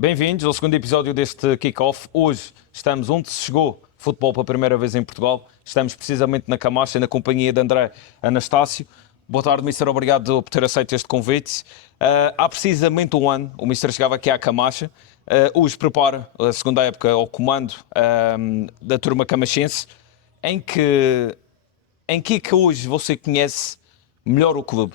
Bem-vindos ao segundo episódio deste Kick-Off. Hoje estamos onde se chegou futebol pela primeira vez em Portugal. Estamos precisamente na Camacha, na companhia de André Anastácio. Boa tarde, Mister. Obrigado por ter aceito este convite. Há precisamente um ano, o Mister chegava aqui à Camacha. Hoje prepara a segunda época ao comando da turma camachense. Em que é que hoje você conhece melhor o clube?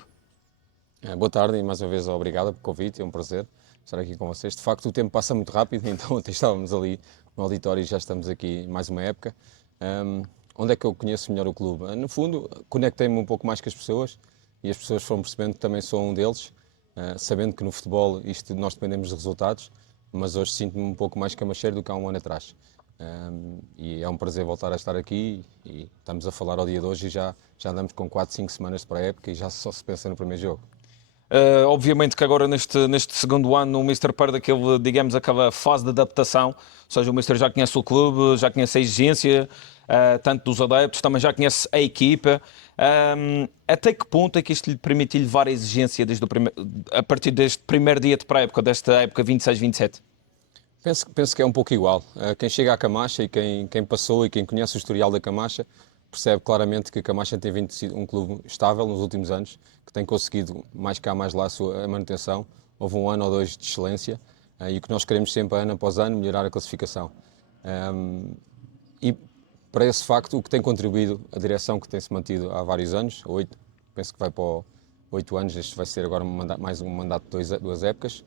Boa tarde e mais uma vez obrigado pelo convite, é um prazer estar aqui com vocês. De facto o tempo passa muito rápido, então ontem estávamos ali no auditório e já estamos aqui mais uma época. Onde é que eu conheço melhor o clube? No fundo, conectei-me um pouco mais com as pessoas e as pessoas foram percebendo que também sou um deles, sabendo que no futebol nós dependemos de resultados, mas hoje sinto-me um pouco mais camacheiro do que há um ano atrás. E é um prazer voltar a estar aqui e estamos a falar ao dia de hoje e já andamos com 4, 5 semanas para a época e já só se pensa no primeiro jogo. Obviamente que agora neste segundo ano o Mister perde aquela fase de adaptação, ou seja, o Mister já conhece o clube, já conhece a exigência, tanto dos adeptos, também já conhece a equipa. Até que ponto é que isto lhe permite levar a exigência a partir deste primeiro dia de pré-época, desta época 26-27? Penso que é um pouco igual. Quem chega à Camacha e quem passou e quem conhece o historial da Camacha percebe claramente que a Camacha tem vindo sido um clube estável nos últimos anos, que tem conseguido mais cá, mais lá a manutenção. Houve um ano ou dois de excelência e o que nós queremos sempre, ano após ano, melhorar a classificação. E para esse facto, o que tem contribuído a direção que tem-se mantido há vários anos, 8, penso que vai para 8 anos, este vai ser agora mais um mandato de duas épocas.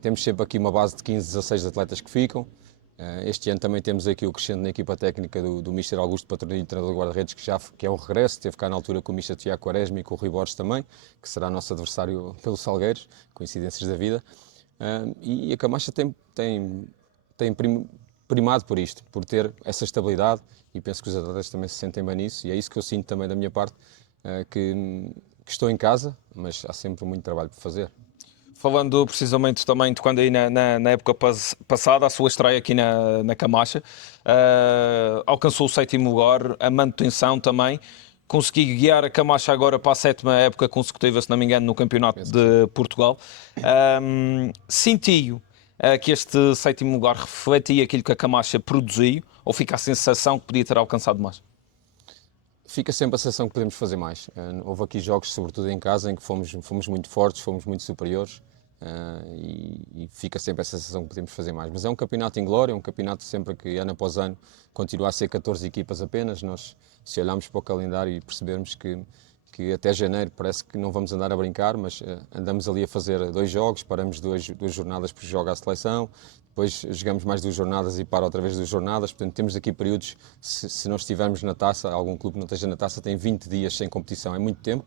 Temos sempre aqui uma base de 15, 16 atletas que ficam. Este ano também temos aqui o crescendo na equipa técnica do Mister Augusto Patronilho, treinador de guarda-redes, que é um regresso, esteve cá na altura com o Mister Tiago Quaresma e com o Rui Borges também, que será nosso adversário pelo Salgueiros, coincidências da vida. E a Camacha tem primado por isto, por ter essa estabilidade, e penso que os atletas também se sentem bem nisso, e é isso que eu sinto também da minha parte, que estou em casa, mas há sempre muito trabalho por fazer. Falando precisamente também, tocando aí na época passada, a sua estreia aqui na Camacha, alcançou o sétimo lugar, a manutenção também, consegui guiar a Camacha agora para a sétima época consecutiva, se não me engano, no Campeonato de Portugal. Sentiu que este sétimo lugar refletia aquilo que a Camacha produziu, ou fica a sensação que podia ter alcançado mais? Fica sempre a sensação que podemos fazer mais. Houve aqui jogos, sobretudo em casa, em que fomos muito fortes, fomos muito superiores e fica sempre a sensação que podemos fazer mais. Mas é um campeonato em glória, é um campeonato sempre que ano após ano continua a ser 14 equipas apenas. Nós, se olharmos para o calendário e percebermos que até janeiro parece que não vamos andar a brincar, mas andamos ali a fazer 2 jogos, paramos duas jornadas por jogo à seleção, depois jogamos mais 2 jornadas e para outra vez 2 jornadas, portanto temos aqui períodos, se não estivermos na taça, algum clube que não esteja na taça tem 20 dias sem competição, é muito tempo,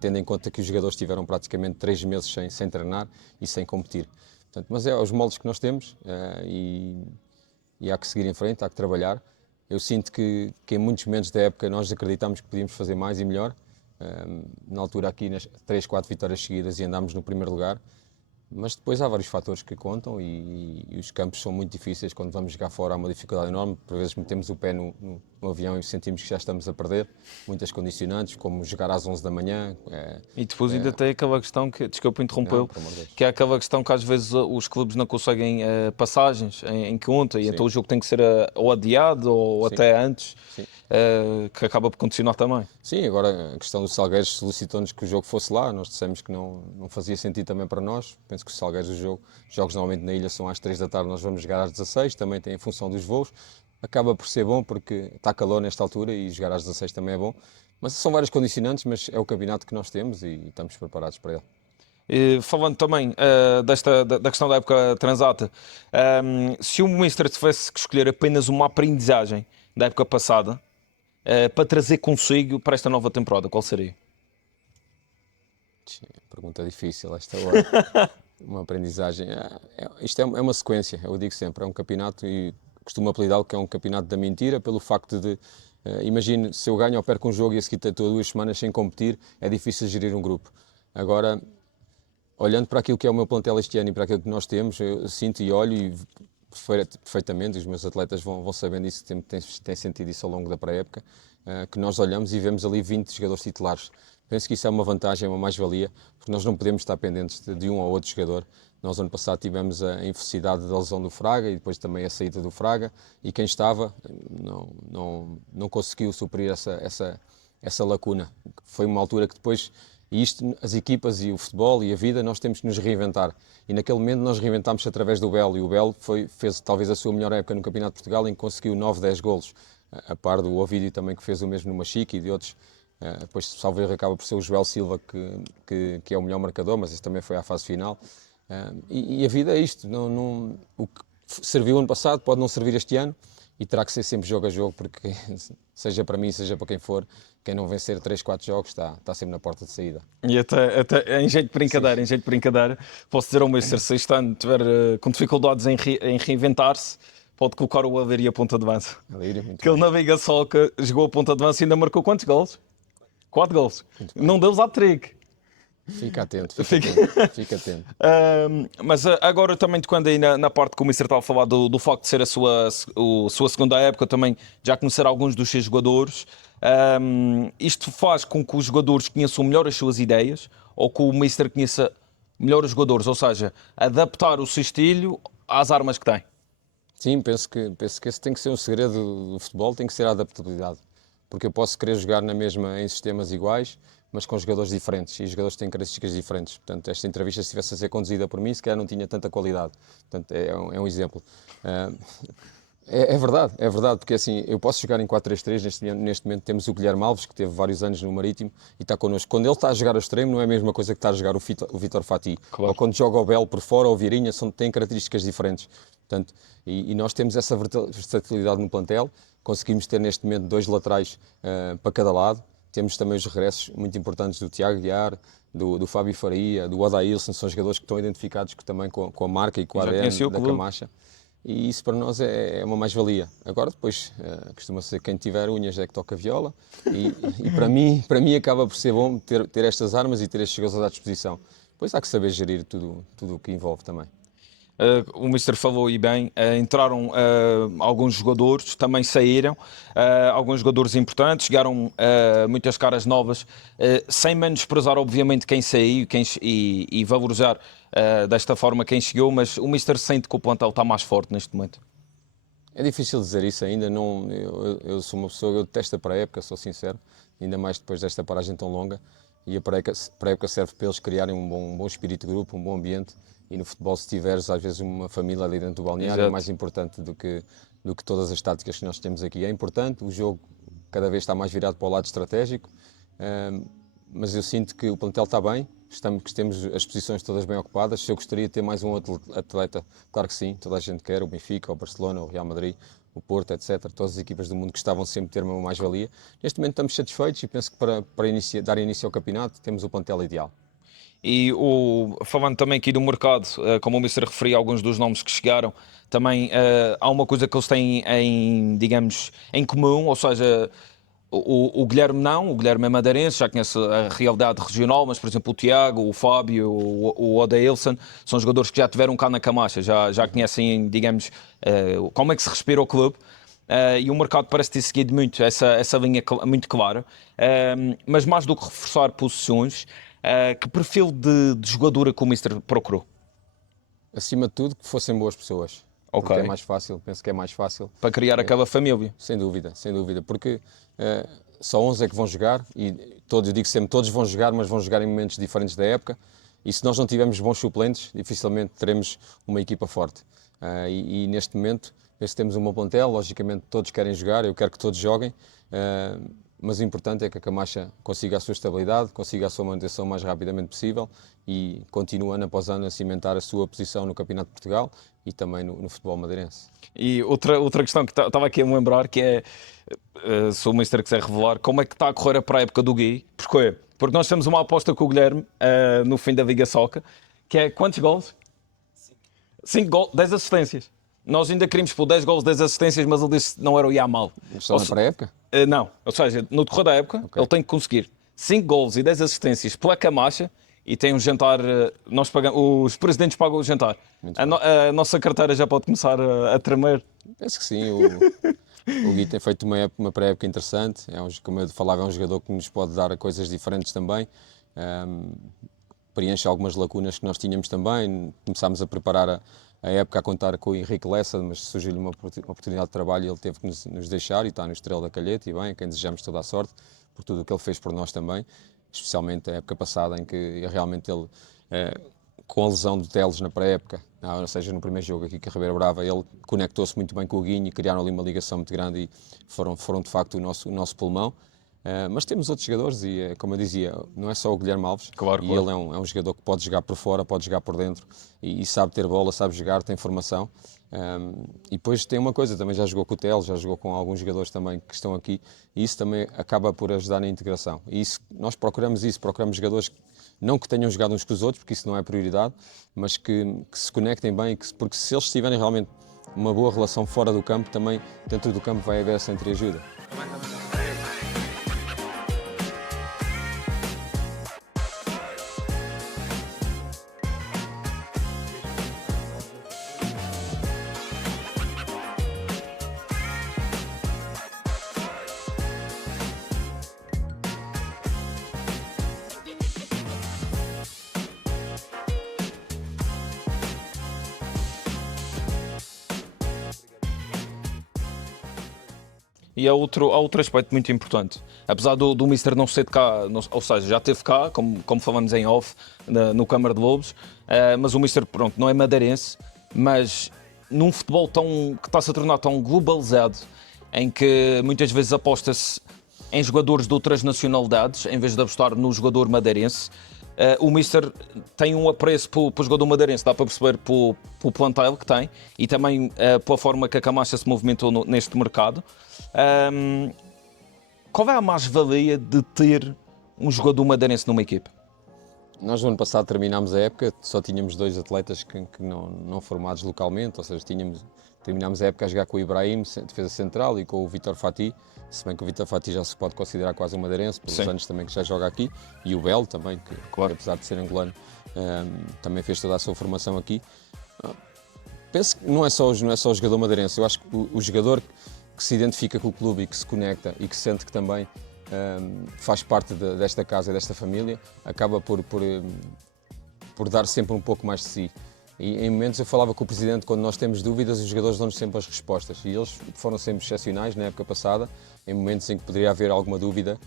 tendo em conta que os jogadores tiveram praticamente 3 meses sem treinar e sem competir. Portanto, mas é os moldes que nós temos e há que seguir em frente, há que trabalhar. Eu sinto que em muitos momentos da época nós acreditamos que podíamos fazer mais e melhor. Na altura aqui nas 3, 4 vitórias seguidas e andámos no primeiro lugar, mas depois há vários fatores que contam e os campos são muito difíceis. Quando vamos jogar fora há uma dificuldade enorme, por vezes metemos o pé no avião e sentimos que já estamos a perder, muitas condicionantes, como jogar às 11 da manhã. E depois ainda tem aquela questão que, desculpa interrompeu, de que é aquela questão que às vezes os clubes não conseguem passagens em conta e então o jogo tem que ser ou adiado ou Sim. até antes, Sim. Que acaba por condicionar também. Sim, agora a questão dos Salgueiros solicitou-nos que o jogo fosse lá, nós dissemos que não fazia sentido também para nós. Penso que os Salgueiros, os jogos normalmente na ilha são às 3 da tarde, nós vamos jogar às 16, também tem em função dos voos. Acaba por ser bom porque está calor nesta altura e jogar às 16 também é bom. Mas são vários condicionantes, mas é o campeonato que nós temos e estamos preparados para ele. E falando também da questão da época transata, se o Mister tivesse que escolher apenas uma aprendizagem da época passada para trazer consigo para esta nova temporada, qual seria? Pergunta difícil esta hora. Uma aprendizagem. Isto é uma sequência, eu digo sempre, é um campeonato e costumo apelidá-lo que é um campeonato da mentira, pelo facto de, imagine, se eu ganho ou perco um jogo e a seguir estou 2 semanas sem competir, é difícil gerir um grupo. Agora, olhando para aquilo que é o meu plantel este ano e para aquilo que nós temos, eu sinto e olho e perfeitamente, os meus atletas vão sabendo isso, têm sentido isso ao longo da pré-época, que nós olhamos e vemos ali 20 jogadores titulares. Penso que isso é uma vantagem, é uma mais-valia, porque nós não podemos estar pendentes de um ou outro jogador. Nós, ano passado, tivemos a infelicidade da lesão do Fraga e depois também a saída do Fraga, e quem estava não conseguiu suprir essa lacuna. Foi uma altura que depois, e isto, as equipas e o futebol e a vida, nós temos que nos reinventar. E naquele momento nós reinventámos através do Belo, e o Belo fez talvez a sua melhor época no Campeonato de Portugal, em que conseguiu 9, 10 golos, a par do Ovídio também, que fez o mesmo no Machique e de outros. Depois, salvo erro, acaba por ser o Joel Silva que é o melhor marcador, mas esse também foi à fase final. E a vida é isto. O que serviu ano passado pode não servir este ano, e terá que ser sempre jogo a jogo, porque seja para mim, seja para quem for, quem não vencer 3, 4 jogos está sempre na porta de saída. E até em jeito de brincadeira, posso dizer ao Mister, se este ano estiver com dificuldades em reinventar-se, pode colocar o Alveria a ponta de lança. Que ele na Viga Soca jogou a ponta de lança e ainda marcou quantos gols? 4 gols. Não deu-os hat-trick. Fica atento. Mas agora também tocando aí na parte que o Mister estava a falar do facto de ser a sua segunda época, também já conhecer alguns dos seus jogadores. Isto faz com que os jogadores conheçam melhor as suas ideias, ou que o Mister conheça melhor os jogadores, ou seja, adaptar o seu estilo às armas que tem. Sim, penso que esse tem que ser um segredo do futebol, tem que ser a adaptabilidade. Porque eu posso querer jogar na mesma em sistemas iguais, mas com jogadores diferentes, e os jogadores têm características diferentes. Portanto, esta entrevista, se estivesse a ser conduzida por mim, se calhar não tinha tanta qualidade. Portanto, é um exemplo. É verdade, porque assim, eu posso jogar em 4-3-3, neste momento temos o Guilherme Alves, que teve vários anos no Marítimo, e está connosco. Quando ele está a jogar ao extremo, não é a mesma coisa que está a jogar o Vítor Fati. Claro. Ou quando joga o Belo por fora, ou o Vieirinha, têm características diferentes. Portanto, e nós temos essa versatilidade no plantel, conseguimos ter neste momento 2 laterais para cada lado. Temos também os regressos muito importantes do Tiago Guiar, do Fábio Faria, do Odaílson, são jogadores que estão identificados também com a marca e com a ADN da Camacha. E isso para nós é uma mais-valia. Agora depois, costuma ser quem tiver unhas é que toca viola, e para mim acaba por ser bom ter estas armas e ter estes jogadores à disposição. Depois há que saber gerir tudo o que envolve também. O Mister falou e bem, entraram alguns jogadores, também saíram, alguns jogadores importantes, chegaram muitas caras novas, sem menosprezar obviamente quem saiu e valorizar desta forma quem chegou, mas o Mister sente que o plantel está mais forte neste momento. É difícil dizer isso ainda, eu sou uma pessoa, eu detesto a pré-época, sou sincero, ainda mais depois desta paragem tão longa, e a pré-época serve para eles criarem um bom espírito de grupo, um bom ambiente, e no futebol, se tiveres às vezes uma família ali dentro do balneário, Exato. É mais importante do que todas as táticas que nós temos aqui. É importante, o jogo cada vez está mais virado para o lado estratégico, mas eu sinto que o plantel está bem, que temos as posições todas bem ocupadas. Se eu gostaria de ter mais um outro atleta, claro que sim, toda a gente quer, o Benfica, o Barcelona, o Real Madrid, o Porto, etc. Todas as equipas do mundo gostavam sempre de ter uma mais-valia. Neste momento estamos satisfeitos e penso que para dar início ao campeonato temos o plantel ideal. E falando também aqui do mercado, como o Mister referia alguns dos nomes que chegaram, também há uma coisa que eles têm digamos, em comum, ou seja, o Guilherme não, o Guilherme é madeirense, já conhece a realidade regional, mas por exemplo o Tiago, o Fábio, o Odaílson, são jogadores que já tiveram cá na Camacha, já conhecem, digamos, como é que se respira o clube. E o mercado parece ter seguido muito essa linha muito clara, mas mais do que reforçar posições, que perfil de jogadora que o Mister procurou? Acima de tudo, que fossem boas pessoas. Ok. Porque é mais fácil, penso que é mais fácil. Para criar aquela família. Sem dúvida, porque só 11 é que vão jogar, e eu digo sempre, todos vão jogar, mas vão jogar em momentos diferentes da época, e se nós não tivermos bons suplentes, dificilmente teremos uma equipa forte. E neste momento, penso que temos um bom plantel, logicamente todos querem jogar, eu quero que todos joguem, mas o importante é que a Camacha consiga a sua estabilidade, consiga a sua manutenção o mais rapidamente possível e continue ano após ano a cimentar a sua posição no Campeonato de Portugal e também no futebol madeirense. E outra questão que estava aqui a me lembrar, que é, se o Mister quiser revelar, como é que está a correr para a época do Gui? Porquê? Porque nós temos uma aposta com o Guilherme no fim da Liga Soca, que é quantos gols? 5 gols, 10 assistências. Nós ainda queríamos por 10 gols, 10 assistências, mas ele disse que não era o Yamal. Só na pré-época? Não, ou seja, no decorrer da época, ele tem que conseguir 5 gols e 10 assistências pela Camacha e tem um jantar. Nós pagamos, os presidentes pagam o jantar. A nossa carteira já pode começar a tremer. Penso que sim. O Gui tem feito uma pré-época interessante. Como eu falava, é um jogador que nos pode dar coisas diferentes também. preenche algumas lacunas que nós tínhamos também. Começámos a preparar a época a contar com o Henrique Lessa, mas surgiu-lhe uma oportunidade de trabalho e ele teve que nos deixar, e está no Estrela da Calheta, e bem, a quem desejamos toda a sorte por tudo o que ele fez por nós também, especialmente a época passada em que realmente ele, com a lesão do Teles na pré-época, ou seja, no primeiro jogo aqui com a Ribeira Brava, ele conectou-se muito bem com o Guinho e criaram ali uma ligação muito grande e foram de facto o nosso pulmão. Mas temos outros jogadores e, como eu dizia, não é só o Guilherme Alves, Claro, e claro. ele é um jogador que pode jogar por fora, pode jogar por dentro e sabe ter bola, sabe jogar, tem formação. E depois tem uma coisa, também já jogou com o Teles, já jogou com alguns jogadores também que estão aqui, e isso também acaba por ajudar na integração. E isso, nós procuramos jogadores não que tenham jogado uns com os outros, porque isso não é prioridade, mas que se conectem bem, porque se eles tiverem realmente uma boa relação fora do campo, também dentro do campo vai haver essa entreajuda. E há outro aspecto muito importante. Apesar do Mister não ser de cá, ou seja, já esteve cá, como falamos em off, no Câmara de Lobos, mas o Mister, pronto, não é madeirense, mas num futebol que está-se a tornar tão globalizado, em que muitas vezes aposta-se em jogadores de outras nacionalidades, em vez de apostar no jogador madeirense, o Mister tem um apreço pelo jogador madeirense, dá para perceber pelo plantel que tem e também pela forma que a Camacha se movimentou neste mercado. Qual é a mais-valia de ter um jogador madeirense numa equipe? Nós no ano passado terminámos a época, só tínhamos 2 atletas que não formados localmente, ou seja, terminámos a época a jogar com o Ibrahim, defesa central, e com o Vítor Fati, se bem que o Vítor Fati já se pode considerar quase um madeirense, pelos anos também que já joga aqui, e o Belo também, que apesar de ser angolano, também fez toda a sua formação aqui. Penso que não é só o jogador madeirense, eu acho que o jogador que se identifica com o clube e que se conecta e que sente que também faz parte desta casa e desta família, acaba por dar sempre um pouco mais de si. E em momentos eu falava com o Presidente, quando nós temos dúvidas, os jogadores dão-nos sempre as respostas. E eles foram sempre excepcionais na época passada, em momentos em que poderia haver alguma dúvida,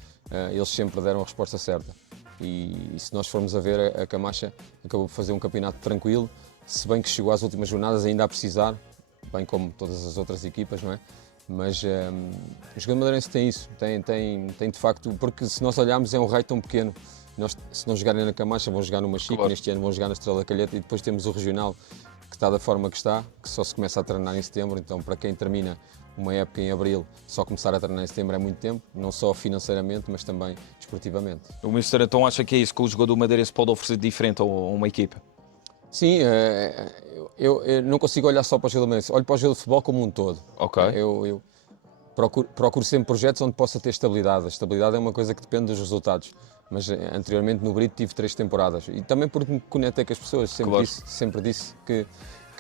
eles sempre deram a resposta certa. E se nós formos a ver, a Camacha acabou por fazer um campeonato tranquilo, se bem que chegou às últimas jornadas ainda a precisar, bem como todas as outras equipas, não é? Mas o jogador madeirense tem isso, tem de facto, porque se nós olharmos é um raio tão pequeno. Se não jogarem na Camacha, vão jogar no Machico, claro. Neste ano vão jogar na Estrela da Calheta, e depois temos o regional, que está da forma que está, que só se começa a treinar em setembro. Então, para quem termina uma época em abril, só começar a treinar em setembro é muito tempo, não só financeiramente, mas também desportivamente. O Mister então acha que é isso que o jogador madeirense pode oferecer diferente a uma equipa? Sim, eu não consigo olhar só para o jogador madeirense, olho para o jogador de futebol como um todo. Ok. Eu procuro sempre projetos onde possa ter estabilidade. A estabilidade é uma coisa que depende dos resultados. Mas anteriormente no Brito tive 3 temporadas e também porque me conectei com as pessoas. Sempre disse que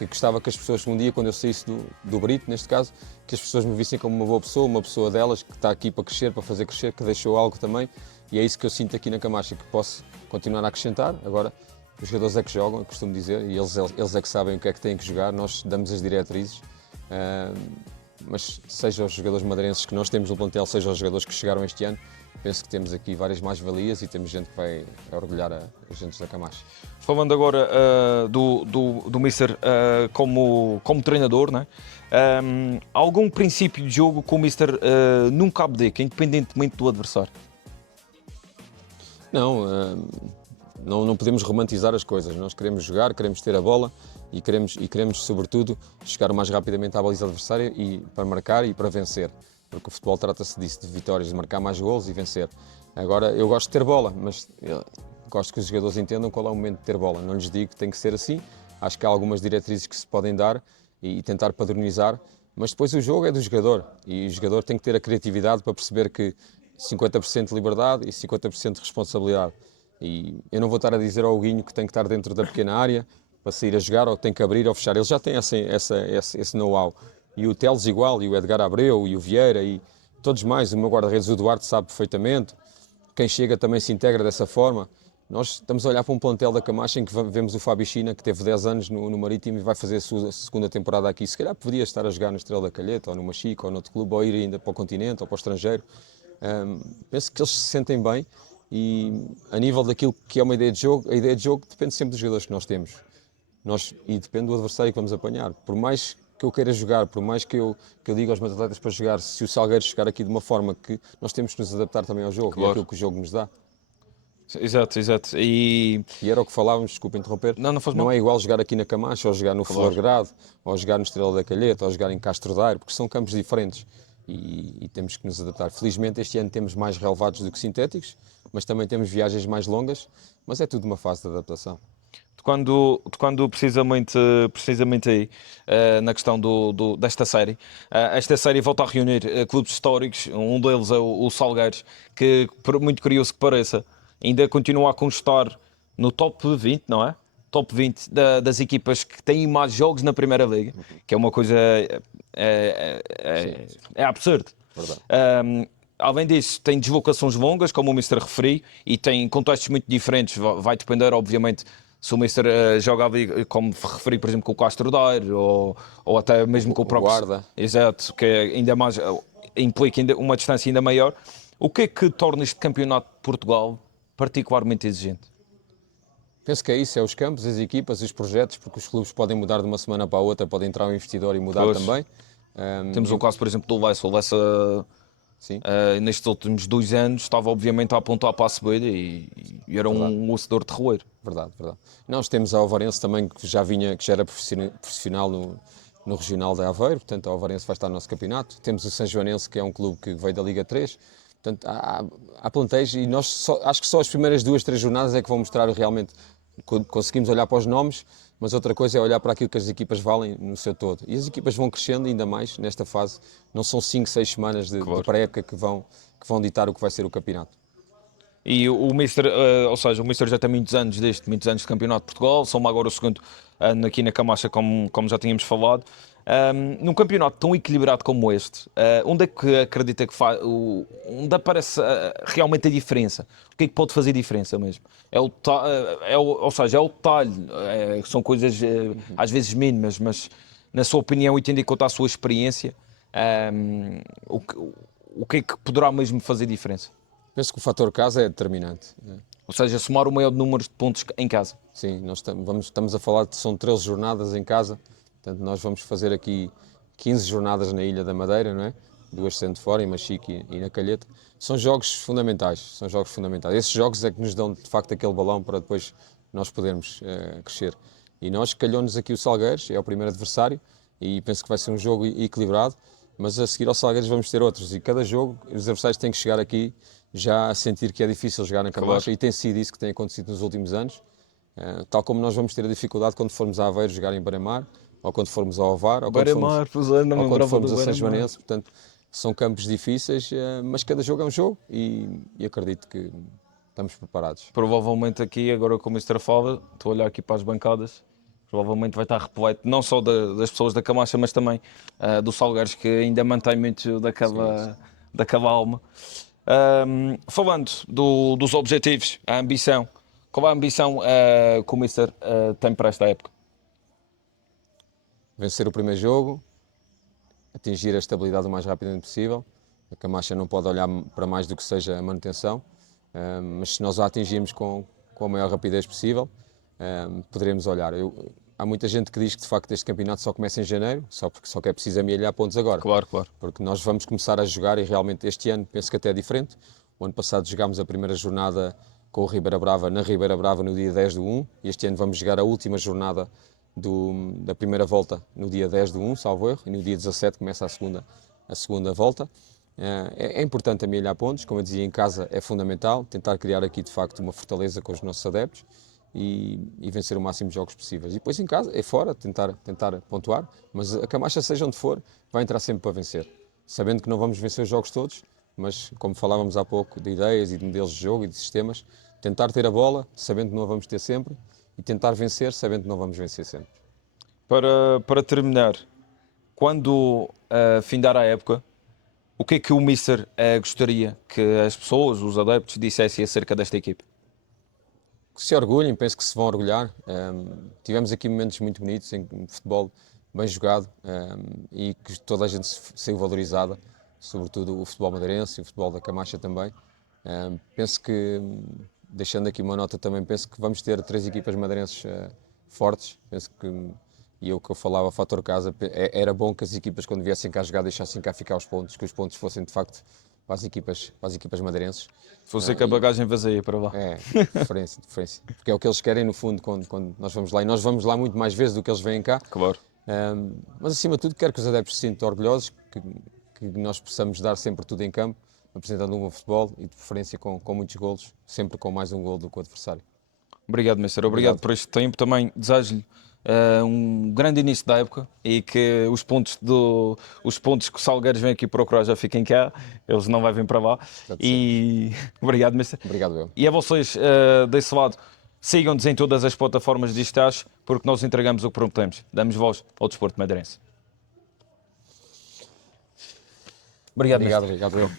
gostava que as pessoas, um dia quando eu saísse do Brito, neste caso, que as pessoas me vissem como uma pessoa delas, que está aqui para crescer, para fazer crescer, que deixou algo também. E é isso que eu sinto aqui na Camacha, que posso continuar a acrescentar. Agora, os jogadores é que jogam, eu costumo dizer, e eles é que sabem o que é que têm que jogar, nós damos as diretrizes. Mas seja os jogadores madeirenses que nós temos no plantel, seja os jogadores que chegaram este ano, penso que temos aqui várias mais-valias e temos gente que vai orgulhar a gente da Camacha. Falando agora do Mister como treinador, né? Algum princípio de jogo que o Mister nunca abdica, independentemente do adversário? Não podemos romantizar as coisas. Nós queremos jogar, queremos ter a bola e queremos sobretudo, chegar o mais rapidamente à baliza adversária e para marcar e para vencer. Porque o futebol trata-se disso, de vitórias, de marcar mais golos e vencer. Agora, eu gosto de ter bola, mas gosto que os jogadores entendam qual é o momento de ter bola. Não lhes digo que tem que ser assim. Acho que há algumas diretrizes que se podem dar e tentar padronizar, mas depois o jogo é do jogador e o jogador tem que ter a criatividade para perceber que 50% de liberdade e 50% de responsabilidade. E eu não vou estar a dizer ao Guinho que tem que estar dentro da pequena área para sair a jogar, ou tem que abrir ou fechar. Ele já tem esse know-how. E o Teles igual, e o Edgar Abreu, e o Vieira, e todos mais. O meu guarda-redes, o Duarte, sabe perfeitamente. Quem chega também se integra dessa forma. nós estamos a olhar para um plantel da Camacha em que vemos o Fábio China, que teve 10 anos no Marítimo e vai fazer a sua segunda temporada aqui. Se calhar podia estar a jogar no Estrela da Calheta, ou no Machico, ou noutro clube, ou ir ainda para o continente, ou para o estrangeiro. Penso que eles se sentem bem e, a nível daquilo que é uma ideia de jogo, a ideia de jogo depende sempre dos jogadores que nós temos. E depende do adversário que vamos apanhar. Por mais que eu queira jogar, por mais que eu diga aos meus atletas para jogar, se o Salgueiros chegar aqui de uma forma que nós temos que nos adaptar também ao jogo, Claro. e àquilo que o jogo nos dá. Exato, exato. E era o que falávamos, desculpa interromper, Não faz mal. não é igual jogar aqui na Camacha, ou jogar no Florgrado, ou jogar no Estrela da Calheta, ou jogar em Castro Daire, porque são campos diferentes e temos que nos adaptar. Felizmente este ano temos mais relevados do que sintéticos, mas também temos viagens mais longas, mas é tudo uma fase de adaptação. Tocando precisamente aí, na questão desta série, esta série volta a reunir clubes históricos, um deles é o Salgueiros, que, por muito curioso que pareça, ainda continua a constar no top 20, não é? Top 20 das equipas que têm mais jogos na Primeira Liga, que é uma coisa é absurdo. Verdade. Além disso, tem deslocações longas, como o Mister referiu, e tem contextos muito diferentes. Vai depender, obviamente, se o Mister joga ali, como referi, por exemplo, com o Castro Daire, ou até mesmo com o próprio Guarda. Exato, que é ainda mais, implica ainda uma distância ainda maior. O que é que torna este campeonato de Portugal particularmente exigente? Penso que é isso, é os campos, as equipas, os projetos, porque os clubes podem mudar de uma semana para a outra, pode entrar um investidor e mudar Pois. também. Temos o caso, por exemplo, do Lessa. O Lessa, Sim. nestes últimos 2 anos, estava obviamente a apontar para a subida e era um ocedor de roer. Verdade, verdade. Nós temos a Alvarense também, que já era profissional no Regional de Aveiro, portanto a Alvarense vai estar no nosso campeonato. Temos o São Joanense, que é um clube que veio da Liga 3. Portanto, há plantéis e nós acho que só as primeiras 2, 3 jornadas é que vão mostrar realmente, conseguimos olhar para os nomes, mas outra coisa é olhar para aquilo que as equipas valem no seu todo. E as equipas vão crescendo ainda mais nesta fase, não são 5, 6 semanas de pré-época que vão ditar o que vai ser o campeonato. E o Mister, ou seja, o Mister já tem muitos anos muitos anos de Campeonato de Portugal, soma agora o segundo ano aqui na Camacha, como já tínhamos falado. Num campeonato tão equilibrado como este, onde é que acredita que faz, onde aparece realmente a diferença? O que é que pode fazer diferença mesmo? Ou seja, é o detalhe, são coisas às vezes mínimas, mas na sua opinião e tendo em conta a sua experiência, o que é que poderá mesmo fazer diferença? Penso que o fator casa é determinante. Ou seja, somar o maior número de pontos em casa. Sim, nós estamos a falar de são 13 jornadas em casa, portanto nós vamos fazer aqui 15 jornadas na Ilha da Madeira, não é? 2 sendo fora, em Machique e na Calheta. São jogos fundamentais, Esses jogos é que nos dão de facto aquele balão para depois nós podermos crescer. E nós calhou-nos aqui o Salgueiros, é o primeiro adversário, e penso que vai ser um jogo equilibrado, mas a seguir ao Salgueiros vamos ter outros, e cada jogo os adversários têm que chegar aqui já a sentir que é difícil jogar na Camacha, e tem sido isso que tem acontecido nos últimos anos, tal como nós vamos ter a dificuldade quando formos a Aveiro jogar em Beira-Mar, ou quando formos ao Ovar, ou quando formos a São Joanense. Portanto, são campos difíceis, mas cada jogo é um jogo e acredito que estamos preparados. Provavelmente aqui, agora com o Mr. Fala, estou a olhar aqui para as bancadas, provavelmente vai estar repleto, não só das pessoas da Camacha, mas também do Salgueiros, que ainda mantém muito daquela alma. Falando dos objetivos, a ambição, qual é a ambição que o Mister tem para esta época? Vencer o primeiro jogo, atingir a estabilidade o mais rapidamente possível. A Camacha não pode olhar para mais do que seja a manutenção, mas se nós a atingirmos com a maior rapidez possível, poderemos olhar. Há muita gente que diz que de facto este campeonato só começa em janeiro, só que é preciso amealhar pontos agora. Claro. Porque nós vamos começar a jogar e realmente este ano penso que até é diferente. O ano passado jogámos a primeira jornada com o Ribeira Brava, na Ribeira Brava no dia 10/1, e este ano vamos jogar a última jornada da primeira volta no dia 10/1, salvo erro, e no dia 17 começa a segunda volta. É importante amealhar pontos, como eu dizia, em casa é fundamental, tentar criar aqui de facto uma fortaleza com os nossos adeptos e vencer o máximo de jogos possíveis. E depois em casa, é fora, tentar pontuar, mas a Camacha, seja onde for, vai entrar sempre para vencer. Sabendo que não vamos vencer os jogos todos, mas como falávamos há pouco de ideias e de modelos de jogo e de sistemas, tentar ter a bola, sabendo que não a vamos ter sempre, e tentar vencer, sabendo que não vamos vencer sempre. Para terminar, quando findar a época, o que é que o Mister gostaria que as pessoas, os adeptos, dissessem acerca desta equipe? que se orgulhem, penso que se vão orgulhar. Tivemos aqui momentos muito bonitos em futebol bem jogado, e que toda a gente saiu valorizada, sobretudo o futebol madeirense e o futebol da Camacha também. Penso que, deixando aqui uma nota também, penso que vamos ter 3 equipas madeirenses fortes. Penso que, e o que eu falava, fator casa, era bom que as equipas, quando viessem cá jogar, deixassem cá ficar os pontos, que os pontos fossem de facto para as equipas madeirenses. Fosse com a bagagem vazia para lá. É, diferença. Porque é o que eles querem no fundo quando nós vamos lá, e nós vamos lá muito mais vezes do que eles vêm cá. Claro. Mas acima de tudo quero que os adeptos se sintam orgulhosos, que nós possamos dar sempre tudo em campo, apresentando um bom futebol e de preferência com muitos golos, sempre com mais um golo do que o adversário. Obrigado, Mister. Obrigado por este tempo. Também desejo-lhe um grande início da época e que os pontos que o Salgueiros vem aqui procurar já fiquem cá, eles não vão vir para lá. E obrigado, Mister. Obrigado, eu. E a vocês desse lado, sigam-nos em todas as plataformas digitais, porque nós entregamos o que prometemos. Damos voz ao desporto madeirense. Obrigado, Obrigado, eu.